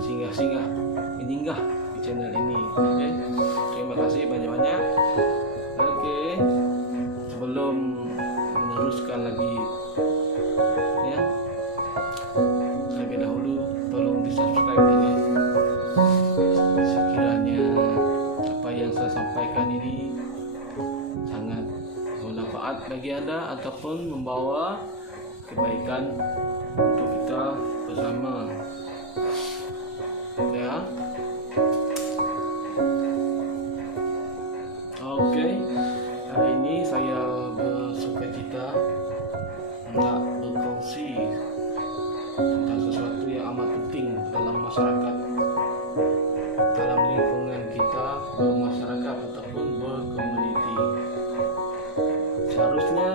singgah di channel ini. Oke, terima kasih banyak-banyak. Oke, sebelum meneruskan lagi ya, terlebih dahulu tolong di subscribe ini. Sekiranya apa yang saya sampaikan ini sangat bermanfaat bagi Anda ataupun membawa kebaikan untuk kita bersama ya. Oke, hari ini saya bersukacita hendak berkongsi tentang sesuatu yang amat penting dalam masyarakat, dalam lingkungan kita bermasyarakat ataupun berkomuniti. Seharusnya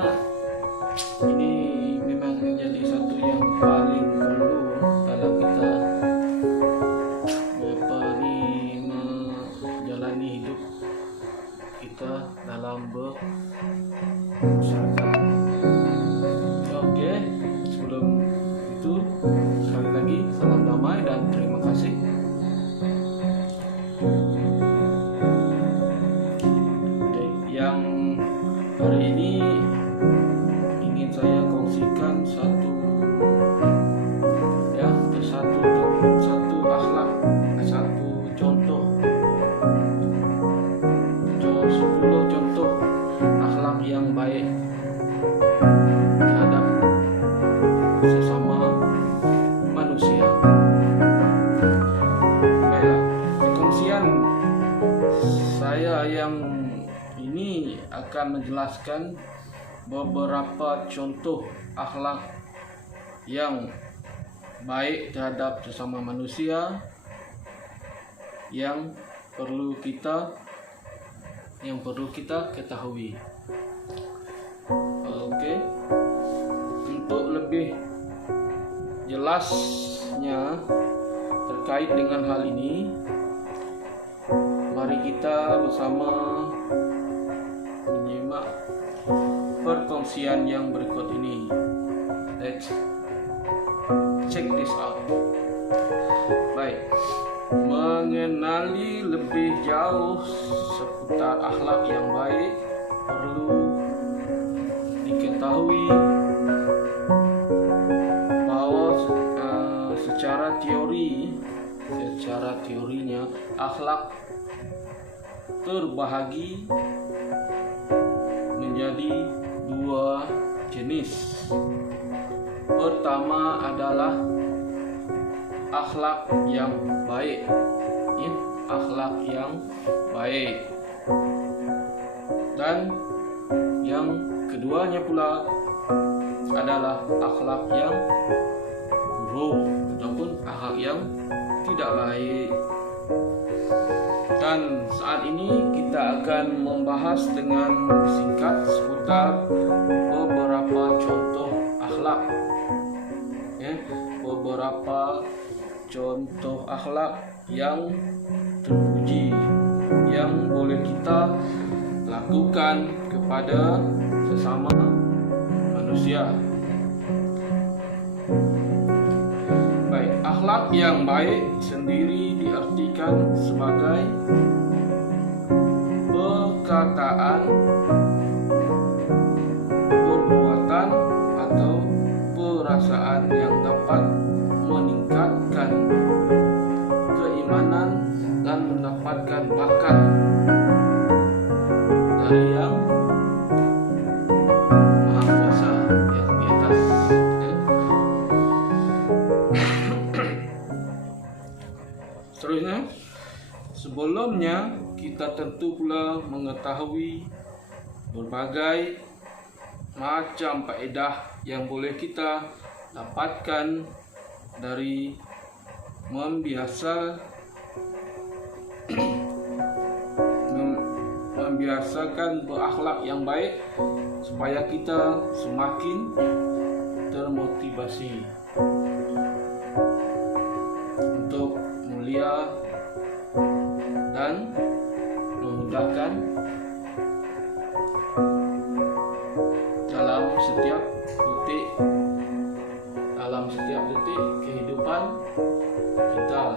ini memang menjadi satu yang paling perlu dalam kita menjalani hidup kita dalam bermasyarakat. Oke, sebelum itu sekali lagi salam damai dan terima kasih. Yang hari ini ingin saya kongsikan satu akhlak, satu contoh, 10 contoh akhlak yang baik terhadap sesama manusia. Baiklah, kongsian saya yang ini akan menjelaskan beberapa contoh akhlak yang baik terhadap sesama manusia yang perlu kita ketahui. Oke, untuk lebih jelasnya terkait dengan hal ini, mari kita bersama menyimak perkongsian yang berikut ini. Let's check this out. Baik, mengenali lebih jauh seputar akhlak yang baik perlu diketahui bahwa secara teorinya akhlak terbahagi menjadi 2 jenis. Pertama adalah akhlak yang baik, akhlak yang baik. Dan yang keduanya pula adalah akhlak yang buruk ataupun akhlak yang tidak baik. Dan saat ini kita akan membahas dengan singkat seputar beberapa contoh akhlak, beberapa contoh akhlak yang terpuji yang boleh kita lakukan kepada sesama manusia. Baik, akhlak yang baik sendiri diartikan sebagai perkataan, perbuatan atau perasaan yang dapat meningkatkan keimanan dan mendapatkan bakat dari Yang Maha Kuasa yang di atas. Seterusnya, sebelumnya kita tentu pula mengetahui berbagai macam faedah yang boleh kita dapatkan dari membiasakan berakhlak yang baik supaya kita semakin termotivasi untuk mulia dan memudahkan dalam setiap detik kehidupan kita.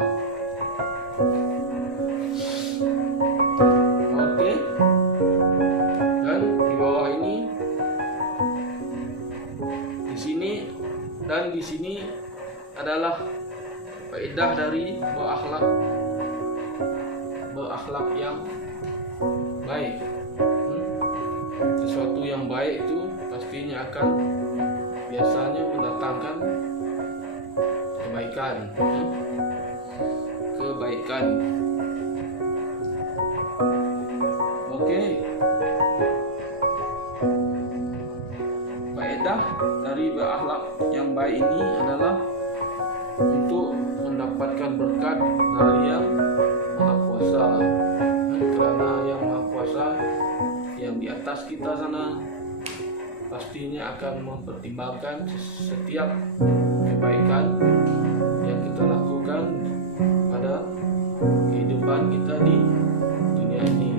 Dan di sini adalah faedah dari berakhlak yang baik. Sesuatu yang baik itu pastinya akan biasanya mendatangkan kebaikan. Oke. Faedah dari berakhlak yang baik ini adalah untuk mendapatkan berkat dari Yang Maha Kuasa. Karena Yang Maha Kuasa yang di atas kita sana pastinya akan mempertimbangkan setiap kebaikan yang kita lakukan pada kehidupan kita di dunia ini.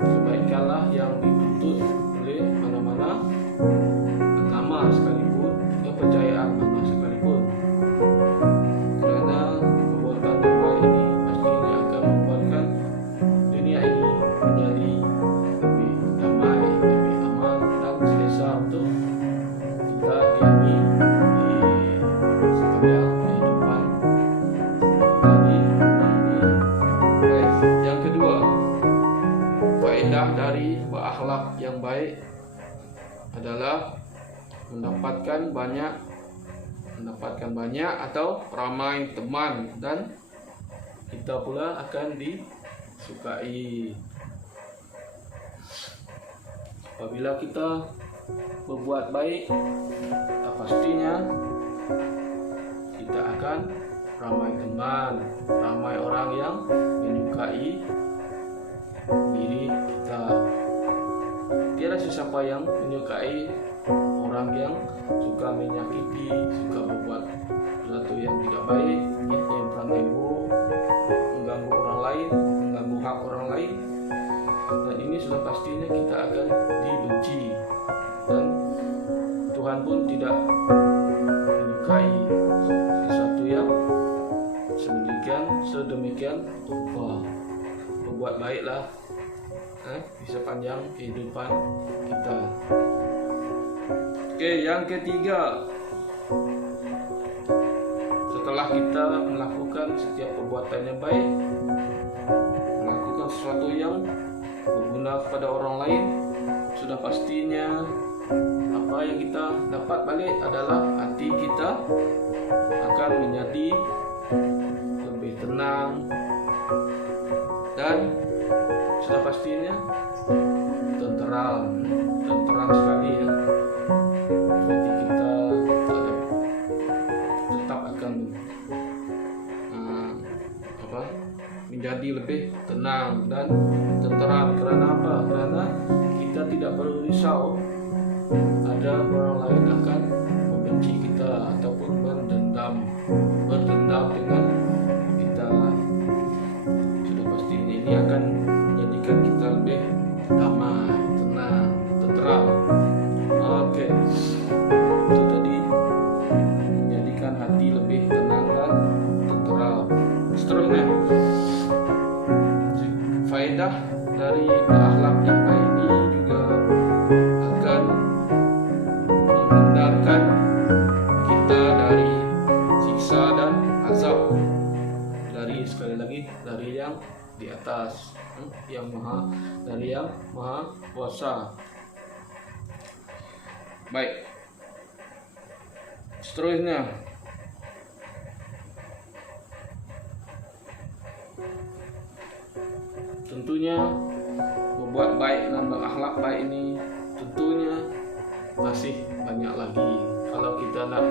Kebaikanlah yang dituntut oleh mana-mana agama sekalipun, kepercayaan mana sekalipun. Karena perbuatan yang baik ini pastinya akan membuatkan dunia ini menjadi lebih damai, lebih aman dan selesa untuk kita dialami di sepanjang kehidupan kita di dunia ini. Baik, yang kedua, faedah dari berakhlak yang baik adalah mendapatkan banyak atau ramai teman, dan kita pula akan disukai. Apabila kita berbuat baik, pastinya kita akan ramai teman, ramai orang yang menyukai diri kita. Tiada sesiapa yang menyukai orang yang suka menyakiti, suka berbuat sesuatu yang tidak baik, yang perangai buruk, mengganggu orang lain, mengganggu hak orang lain. Dan ini sudah pastinya kita akan dibenci, dan Tuhan pun tidak menyukai sesuatu yang sedemikian rupa. Berbuat baiklah di sepanjang kehidupan kita. Oke, yang ketiga, setelah kita melakukan setiap perbuatan yang baik, melakukan sesuatu yang berguna kepada orang lain, sudah pastinya apa yang kita dapat balik adalah hati kita akan menjadi lebih tenang, dan sudah pastinya tenteram sekali ya. Hati kita tetap akan menjadi lebih tenang dan tenteram. Karena apa? Karena kita tidak perlu risau ada orang lain akan membenci kita ataupun berdendam dengan kita. Sudah pasti ini akan menjadikan kita lebih damai, tenang, tenteram. Oke, itu tadi menjadikan hati lebih tenang dan tenteram. Seterusnya, faedah dari berakhlak yang baik ini juga akan menghindarkan kita dari siksa dan azab dari yang di atas, dari yang maha kuasa. Baik, seterusnya tentunya berbuat baik dan berakhlak baik ini tentunya masih banyak lagi. Kalau kita nak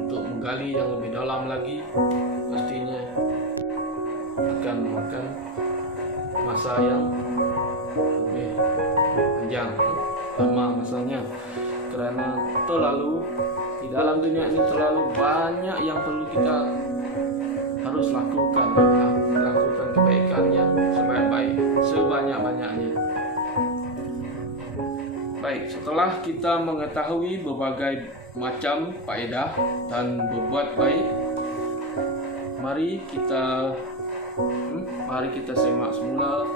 untuk menggali yang lebih dalam lagi, pastinya akan memakan masa yang lebih panjang, lama masanya. Karena di dalam dunia ini terlalu banyak yang perlu kita harus lakukan kebaikan yang sebanyak-banyaknya. Baik, setelah kita mengetahui berbagai macam faedah dan berbuat baik, mari kita simak semula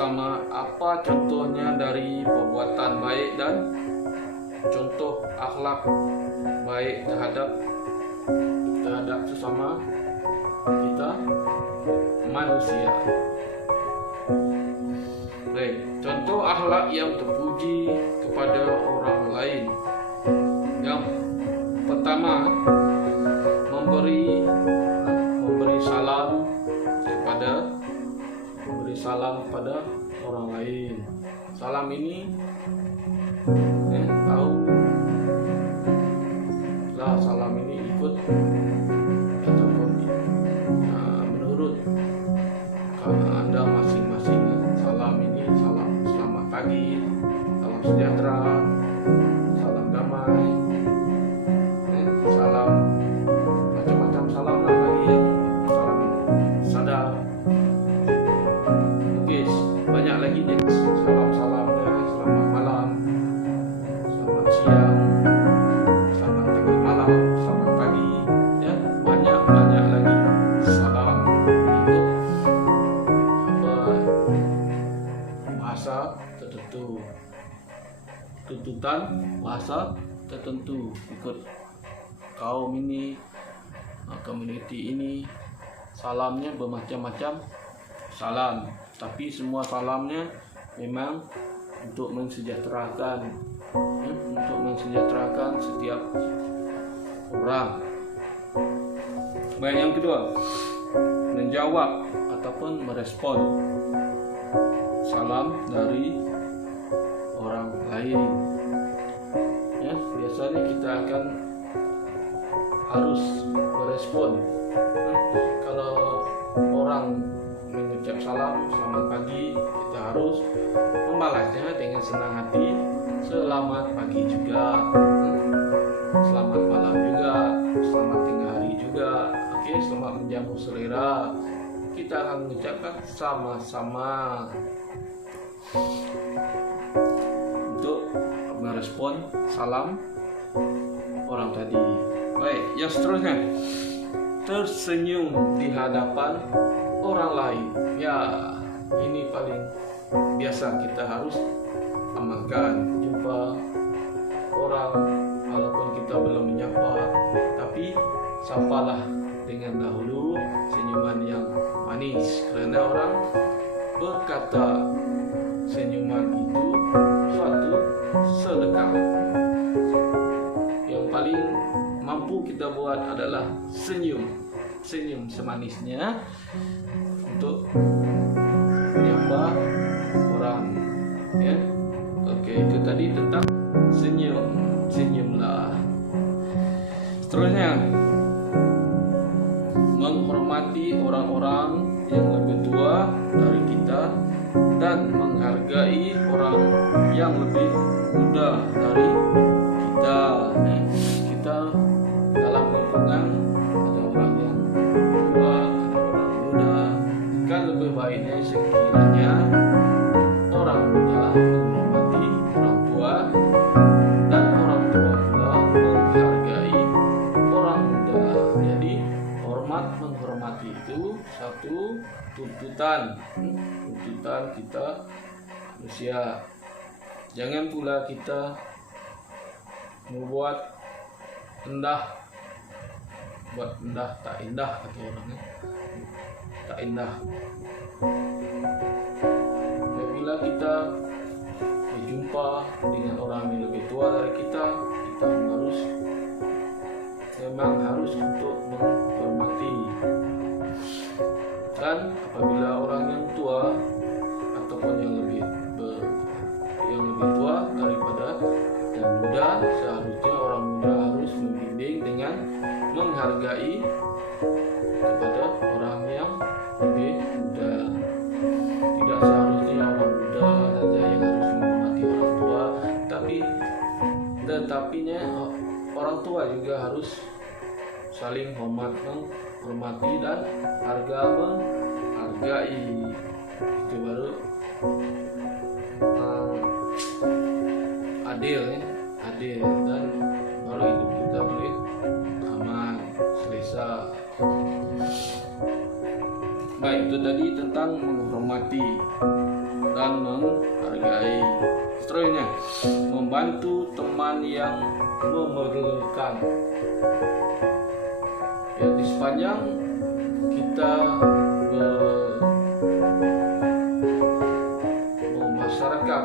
sama apa contohnya dari perbuatan baik dan contoh akhlak baik terhadap sesama kita manusia. Baik, contoh akhlak yang terpuji kepada orang lain. Yang pertama, memberi salam kepada orang lain. Salam ini tahu lah, salam ini ikut ataupun menurut Anda masing-masing. Salam ini salam selamat pagi, salam sejahtera, salam damai, salam macam-macam salam lah lagi ya. Salam sadar. Oke, banyak lagi nih salam-salamnya. Selamat malam, selamat siang, selamat tengah malam, selamat pagi, ya banyak lagi salam itu bahasa tertentu, tuntutan bahasa tertentu ikut kaum ini, community ini. Salamnya bermacam-macam salam, tapi semua salamnya memang untuk mensejahterakan setiap orang. Baik, yang kedua, menjawab ataupun merespon salam dari orang lain. Ya, biasanya kita akan harus merespon. Kalau orang mengucap salam selamat pagi, kita harus membalasnya dengan senang hati, selamat pagi juga, selamat malam juga, selamat tengah hari juga, oke, selamat menjamu selera. Kita akan mengucapkan sama-sama untuk merespon salam orang tadi. Baik, yang seterusnya, tersenyum di hadapan orang lain. Ya, ini paling biasa kita harus amalkan. Jumpa orang walaupun kita belum menyapa, tapi sapalah dengan dahulu senyuman yang manis, karena orang berkata senyuman itu suatu sedekah. Yang paling mampu kita buat adalah senyum semanisnya untuk menyapa orang, ya. Oke, itu tadi tentang senyumlah. Seterusnya, menghormati orang-orang yang lebih tua dari kita dan menghargai orang yang lebih muda dari kita. Kita dalam lingkungan ada orang yang tua, ada orang muda, kan lebih baiknya sekiranya orang muda menghormati orang tua dan orang tua pula menghargai orang muda. Jadi hormat menghormati itu satu tuntutan kita manusia. Jangan pula kita membuat tak indah kata orangnya, tak indah. Apabila kita berjumpa dengan orang yang lebih tua dari kita harus untuk menghormati. Dan apabila orang yang tua ataupun yang lebih tua daripada yang muda, seharusnya orang muda harus membimbing dengan menghargai kepada orang yang lebih muda. Tidak seharusnya orang muda saja yang harus menghormati orang tua, tetapinya orang tua juga harus saling menghormati dan menghargai. Itu baru adil dan baru hidup kita boleh aman, selesa. Baik, itu tadi tentang menghormati. dan menghargai. Seterusnya, membantu teman yang memerlukan. Ya, di sepanjang kita bermasyarakat,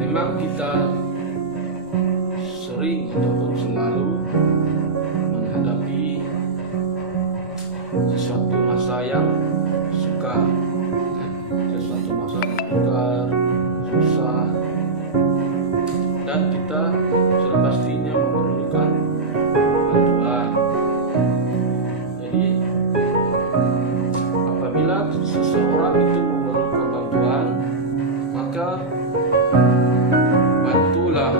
memang kita sering ataupun selalu menghadapi sesuatu masa yang sukar, sesuatu masa yang sukar, susah, dan kita sudah pastinya memerlukan bantuan. Jadi apabila seseorang itu memerlukan bantuan, maka bantulah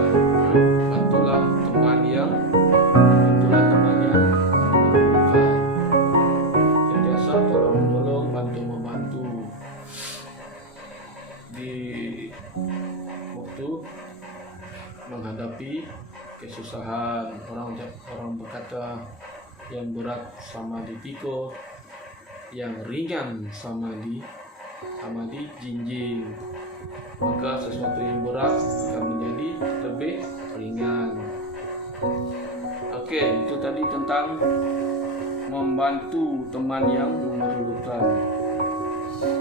teman yang memerlukan. Sentiasa tolong menolong, bantu membantu. Di waktu menghadapi kesusahan, orang berkata yang berat sama dipikul, yang ringan sama dijinjing. Maka sesuatu yang berat akan menjadi lebih ringan. Oke, itu tadi tentang membantu teman yang memerlukan.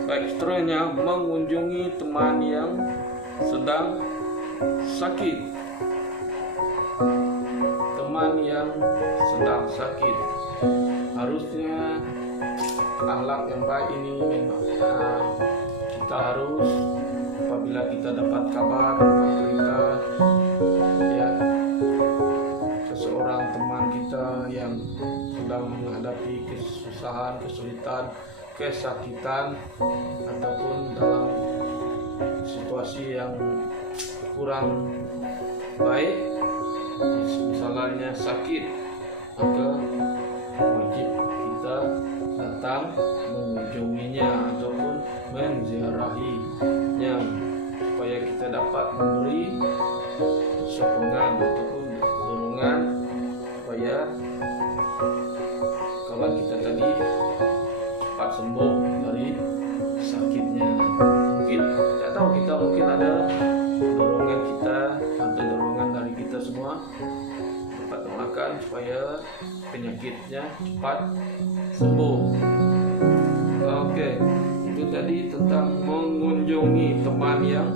Baik, seterusnya mengunjungi teman yang sedang sakit. Teman yang sedang sakit, harusnya akhlak yang baik ini memang kita harus, apabila kita dapat kabar, dapat berita, ya, seseorang teman kita yang sedang menghadapi kesusahan, kesulitan, kesakitan, ataupun dalam situasi yang kurang baik, misalnya sakit, maka wajib kita datang mengunjunginya ataupun menziarahinya, supaya kita dapat memberi sokongan ataupun dorongan supaya kawan kita tadi cepat sembuh dari sakitnya. Mungkin tidak tahu, kita mungkin ada dorongan kita atau dorongan dari kita semua dapat doakan supaya penyakitnya cepat sembuh. Oke, itu tadi tentang mengunjungi teman yang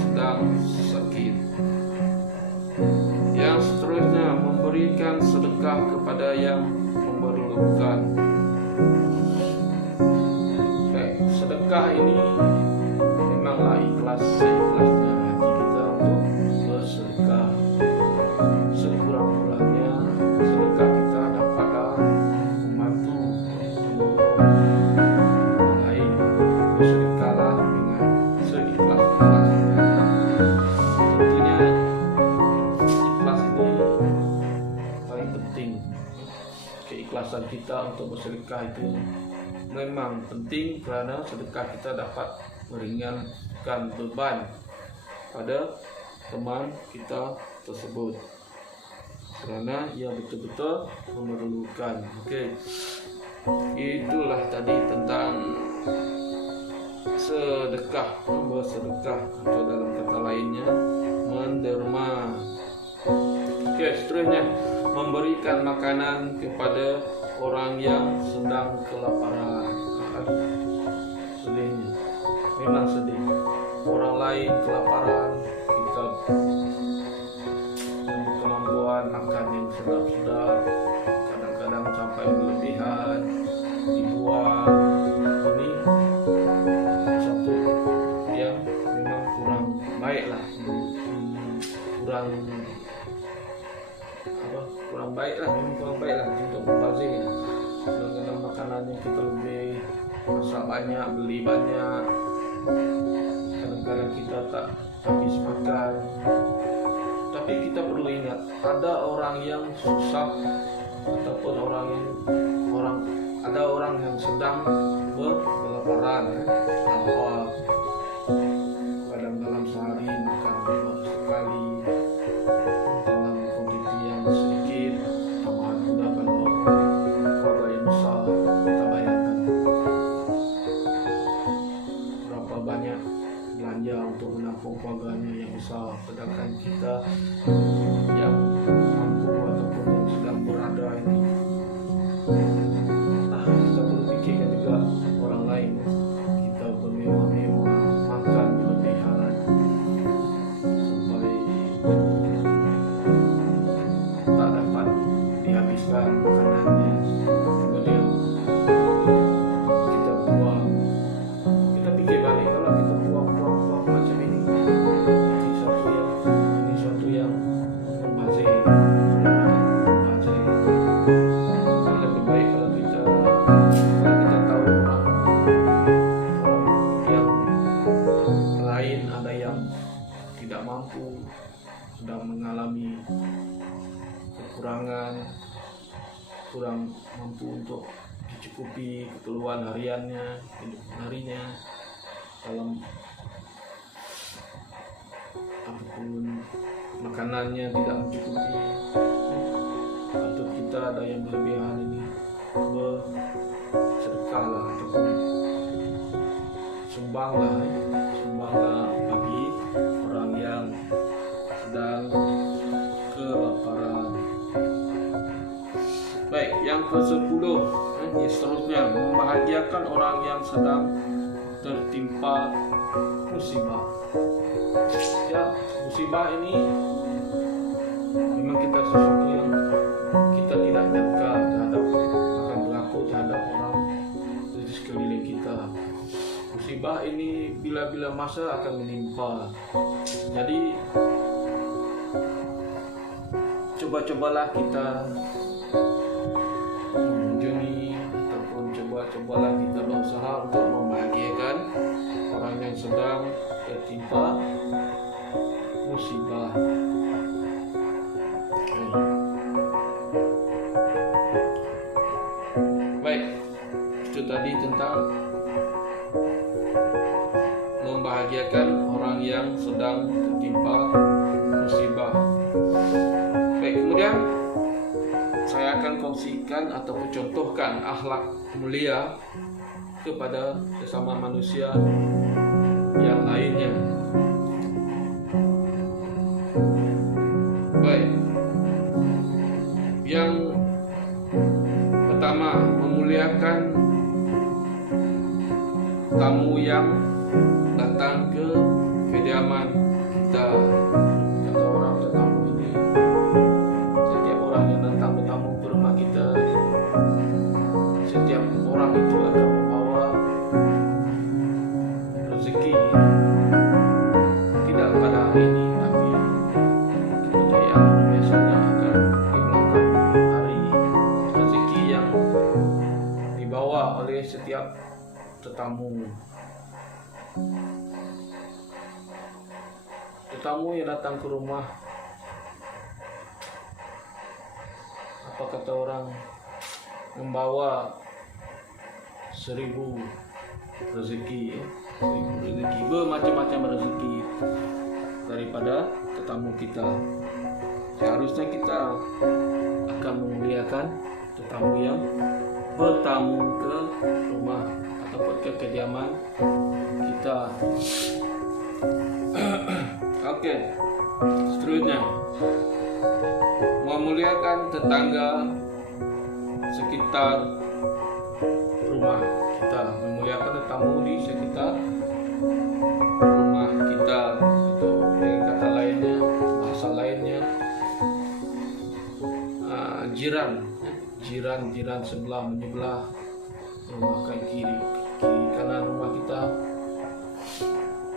sedang sakit. Yang seterusnya, memberikan sedekah kepada yang memerlukan. Sedekah ini memanglah seikhlasnya hati kita untuk bersedekah. Sekurang-kurangnya sedekah kita dapatlah membantu orang lain. Bersedekahlah dengan seikhlas-ikhlasnya. Tentunya ikhlas ini paling penting. Keikhlasan kita untuk bersedekah itu memang penting, karena sedekah kita dapat meringankan beban pada teman kita tersebut, karena ia betul-betul memerlukan. Oke, itulah tadi tentang sedekah, bersedekah, atau dalam kata lainnya menderma. Oke, seterusnya memberikan makanan kepada orang yang sedang kelaparan. Sedihnya, memang sedih. Orang lain kelaparan, kita kemampuan makan yang sedap-sedap, kadang-kadang sampai berlebihan, dibuang. Ini satu yang memang kurang baik lah, kurang baik lah untuk membazir. Kadang-kadang makanan yang kita lebih masak banyak, beli banyak, kadang-kadang kita tak habis makan. Tapi kita perlu ingat, ada orang yang susah, ataupun ada orang yang sedang berkelaparan, lapar. Kadang dalam sehari makan baru sekali, dalam kondisi yang sedikit, aman. Kalau kurang mampu untuk dicukupi keperluan hariannya, harinya dalam apapun makanannya tidak mencukupi. Untuk kita ada yang berlebihan ini bersedekahlah ataupun sumbanglah bagi orang yang sedang kelaparan. Baik, yang ke-10 seterusnya, membahagiakan orang yang sedang tertimpa musibah. Ya, musibah ini memang kita sesuatu yang kita tidak nyangka terhadap akan berlaku terhadap orang di sekeliling kita. Musibah ini bila-bila masa akan menimpa. Jadi coba-cobalah kita mengunjungi ataupun coba-cobalah kita berusaha untuk membahagiakan orang yang sedang tertimpa musibah. Baik, itu tadi tentang membahagiakan orang yang sedang tertimpa musibah. Baik, kemudian saya akan kongsikan atau contohkan akhlak mulia kepada sesama manusia yang lainnya. Baik, yang pertama, memuliakan tamu yang datang ke kediaman kita. Kata orang tetamu ini, setiap orang yang datang bertamu ke rumah kita, setiap orang itu akan membawa rezeki, tidak pada hari ini, tapi kepercayaan biasanya akan di belakang hari. Rezeki yang dibawa oleh setiap tetamu. Tetamu yang datang ke rumah, apa kata orang, membawa 1000 rezeki, 1000 rezeki, bermacam-macam rezeki daripada tetamu kita. Seharusnya kita akan memuliakan tetamu yang bertamu ke rumah ataupun ke kediaman kita. Oke, seterusnya, memuliakan tetangga sekitar rumah kita, memuliakan tetamu di sekitar rumah kita. Itu dengan kata lainnya, bahasa lainnya, jiran sebelah menyebelah rumah kiri kanan rumah kita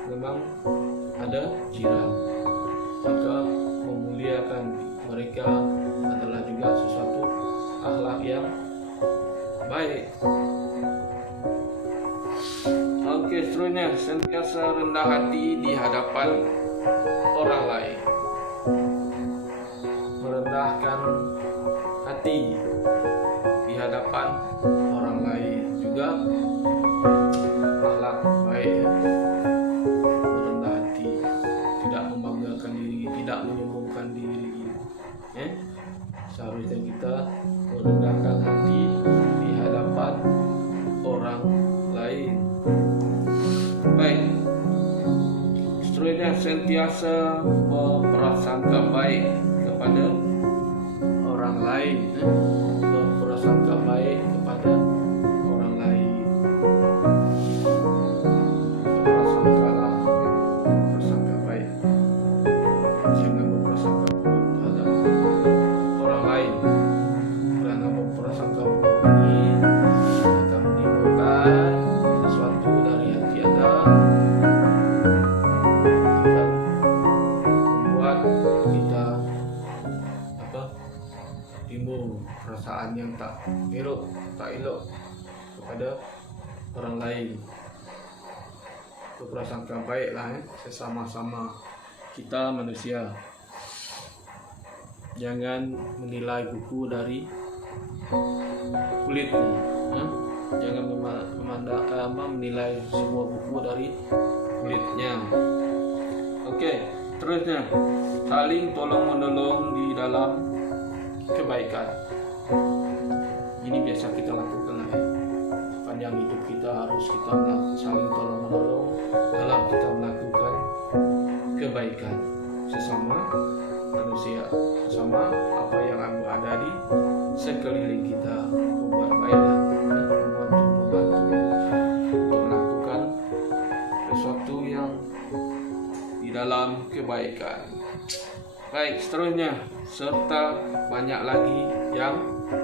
memang ada jiran, maka memuliakan mereka adalah juga sesuatu akhlak yang baik. Oke, seterusnya, sentiasa rendah hati di hadapan orang lain. Merendahkan hati di hadapan orang lain juga akhlak baik. Merendah hati, tidak membanggakan diri, tidak menyombongkan diri. Seharusnya kita merendahkan hati di hadapan orang lain. Baik, seterusnya, sentiasa berprasangka baik kepada orang lain. Berprasangka baik kepada orang lain. Berprasangkalah, berprasangka baik. Jangan berprasangka buruk terhadap orang lain, karena berprasangka buruk ini akan menimbulkan sesuatu dari hati Anda, akan membuat kita timbul perasaan yang tak elok kepada orang lain. Berprasangka baiklah sesama-sama kita manusia. Jangan menilai buku dari kulitnya. Jangan menilai sebuah buku dari kulitnya. Oke, terusnya saling tolong menolong di dalam kebaikan. Ini biasa kita lakukan ya. Panjang hidup kita harus kita saling tolong menolong dalam kita melakukan kebaikan sesama manusia, sesama apa yang ada di sekeliling kita, membuat baiklah, membantu untuk melakukan sesuatu yang di dalam kebaikan. Baik, seterusnya serta banyak lagi yang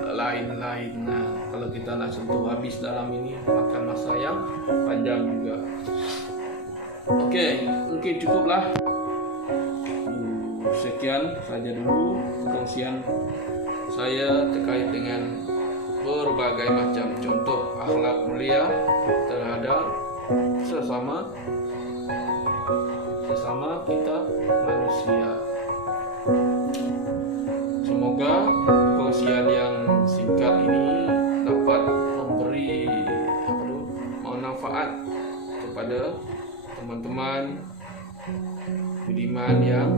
lain-lain. Nah, kalau kita nak sentuh habis dalam ini makan masa yang panjang juga. Oke, mungkin cukuplah. Sekian saja dulu perkongsian saya terkait dengan berbagai macam contoh akhlak mulia terhadap sesama kita manusia. Semoga perkongsian yang singkat ini dapat memberi manfaat kepada teman-teman budiman yang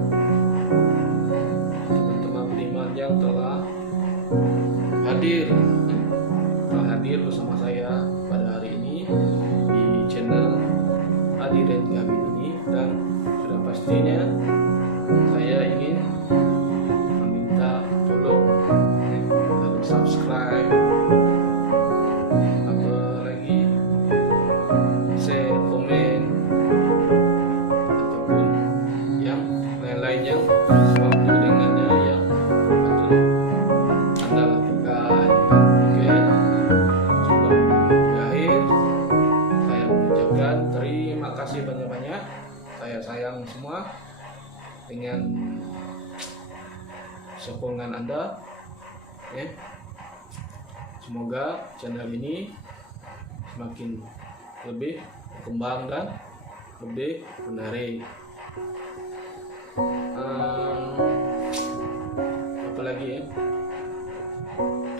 telah hadir bersama saya pada hari ini di channel Adi dan Gabi ini, dan sudah pastinya saya ingin meminta tolong harus subscribe, apalagi share, komen, ataupun yang lain-lain yang sesuatu dengannya yang Anda lakukan. Oke, sebelum berakhir saya mengucapkan terima kasih banyak-banyak. Saya sayang semua dengan sokongan Anda ya. Semoga channel ini semakin lebih berkembang dan lebih menarik. Apalagi ya,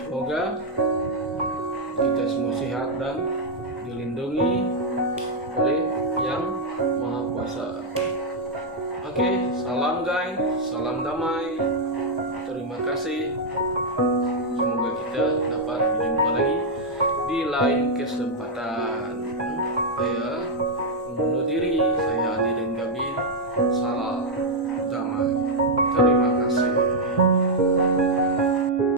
semoga kita semua sehat dan dilindungi oleh Yang Maha Kuasa. Oke, salam guys, salam damai. Terima kasih. Semoga kita dapat berjumpa lagi di lain kesempatan. Saya undur diri. Saya Adi dan Gabi. Salam.